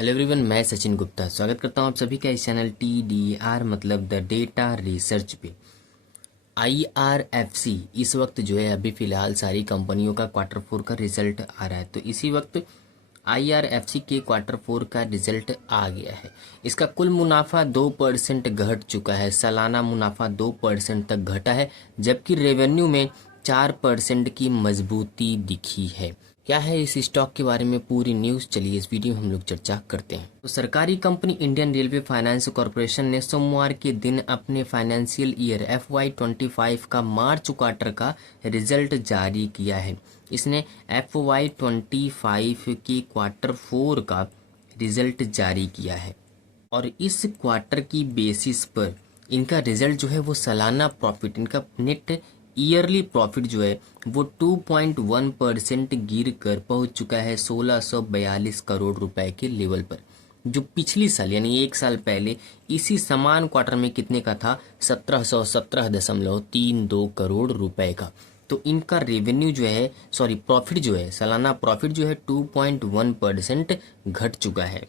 Hello everyone, मैं सचिन गुप्ता स्वागत करता हूं आप सभी का इस चैनल TDR मतलब द डेटा रिसर्च पे। IRFC इस वक्त जो है अभी फ़िलहाल सारी कंपनियों का Q4 का रिजल्ट आ रहा है, तो इसी वक्त IRFC के Q4 का रिजल्ट आ गया है। इसका कुल मुनाफा 2% घट चुका है, सालाना मुनाफा 2% तक घटा है, जबकि रेवेन्यू में 4% की मजबूती दिखी है। क्या है इस स्टॉक के बारे में पूरी न्यूज़, चलिए इस वीडियो में हम लोग चर्चा करते हैं। तो सरकारी company Indian railway finance corporation ने सोमवार के दिन अपने फाइनेंशियल ईयर FY25 का मार्च क्वार्टर का रिजल्ट जारी किया है। इसने FY25 के Q4 का रिजल्ट जारी किया है और इस क्वार्टर की बेसिस पर इनका रिजल्ट जो है वो सालाना प्रॉफिट, इनका नेट ईयरली प्रॉफिट जो है वो 2.1% गिर कर पहुंच चुका है 1642 करोड़ रुपए के लेवल पर, जो पिछली साल यानी एक साल पहले इसी समान क्वार्टर में कितने का था, 1717.32 करोड़ रुपए का। तो इनका रेवेन्यू जो है प्रॉफिट जो है, सालाना प्रॉफिट जो है 2.1% घट चुका है।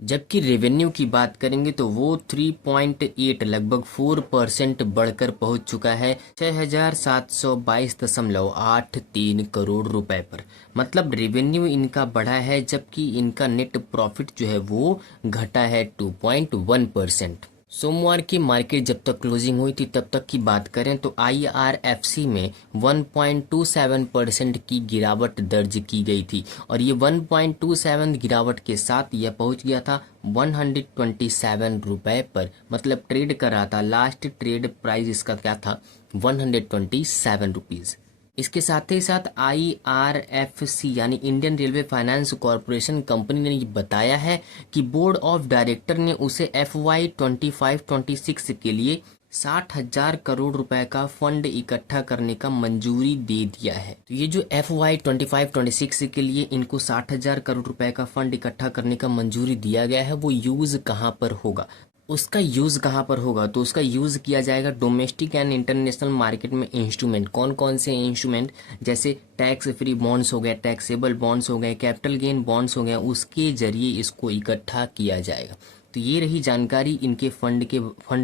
जबकि रेवेन्यू की बात करेंगे तो वो 3.8 लगभग 4% बढ़कर पहुंच चुका है 6722.83 करोड़ रुपए पर। मतलब रेवेन्यू इनका बढ़ा है, जबकि इनका नेट प्रॉफिट जो है वो घटा है 2.1%। सोमवार की मार्केट जब तक क्लोजिंग हुई थी तब तक की बात करें तो IRFC में 1.27% की गिरावट दर्ज की गई थी और ये 1.27 गिरावट के साथ यह पहुंच गया था 127 रुपए पर। मतलब ट्रेड कर रहा था, लास्ट ट्रेड प्राइस इसका क्या था, 127 रुपीज़। इसके साथ ही साथ IRFC यानी Indian railway finance corporation company ने बताया है कि बोर्ड ऑफ डायरेक्टर ने उसे FY25-26 के लिए 60,000 करोड़ रुपए का फंड इकट्ठा करने का मंजूरी दे दिया है। तो ये जो FY25-26 के लिए इनको 60,000 करोड़ रुपए का फंड इकट्ठा करने का मंजूरी दिया गया है, वो यूज कहाँ पर होगा, उसका यूज़ कहाँ पर होगा, तो उसका यूज़ किया जाएगा डोमेस्टिक एंड इंटरनेशनल मार्केट में इंस्ट्रूमेंट। कौन कौन से इंस्ट्रूमेंट, जैसे टैक्स फ्री बॉन्ड्स हो गए, टैक्सेबल बॉन्ड्स हो गए, कैपिटल गेन बॉन्ड्स हो गए, उसके जरिए इसको इकट्ठा किया जाएगा। तो ये रही जानकारी इनके फंड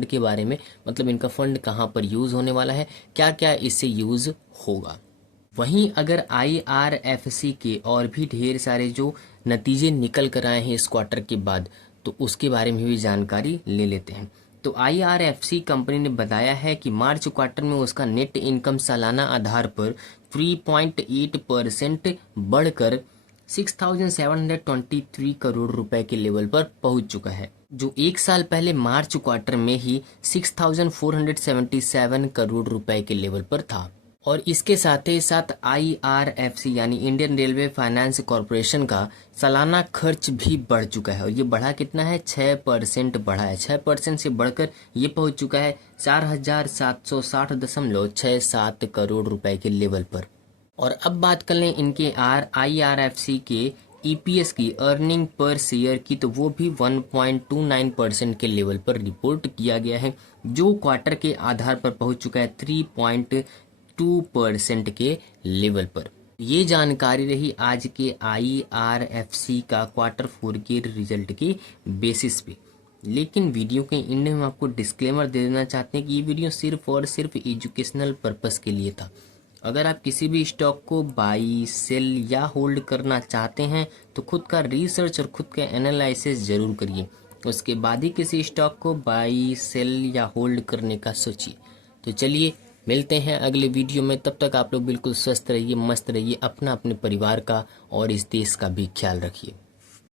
के बारे में, मतलब इनका फंड कहाँ पर यूज़ होने वाला है, क्या क्या इससे यूज़ होगा। वहीं अगर IRFC के और भी ढेर सारे जो नतीजे निकल कर आए हैं इस क्वार्टर के बाद, तो उसके बारे में भी जानकारी ले लेते हैं। तो IRFC कंपनी ने बताया है कि मार्च क्वार्टर में उसका नेट इनकम सालाना आधार पर 3.8% बढ़कर 6,723 करोड़ रुपए के लेवल पर पहुंच चुका है, जो एक साल पहले मार्च क्वार्टर में ही 6,477 करोड़ रुपए के लेवल पर था। और इसके साथ ही साथ IRFC यानी इंडियन रेलवे फाइनेंस कॉरपोरेशन का सालाना खर्च भी बढ़ चुका है और ये बढ़ा कितना है, 6% बढ़ा है। 6% से बढ़कर ये पहुंच चुका है 4,760.67 करोड़ रुपए के लेवल पर। और अब बात कर लें इनके IRFC के EPS की, अर्निंग पर शेयर की, तो वो भी 1.29% के लेवल पर रिपोर्ट किया गया है, जो क्वार्टर के आधार पर पहुंच चुका है 3.2% के लेवल पर। ये जानकारी रही आज के IRFC का Q4 के रिजल्ट के बेसिस पे। लेकिन वीडियो के एंड में हम आपको डिस्क्लेमर दे देना चाहते हैं कि ये वीडियो सिर्फ और सिर्फ एजुकेशनल पर्पस के लिए था। अगर आप किसी भी स्टॉक को बाई, सेल या होल्ड करना चाहते हैं तो खुद का रिसर्च और खुद का एनालिसिस जरूर करिए, उसके बाद ही किसी स्टॉक को बाई, सेल या होल्ड करने का सोचिए। तो चलिए मिलते हैं अगले वीडियो में, तब तक आप लोग बिल्कुल स्वस्थ रहिए, मस्त रहिए, अपना अपने परिवार का और इस देश का भी ख्याल रखिए।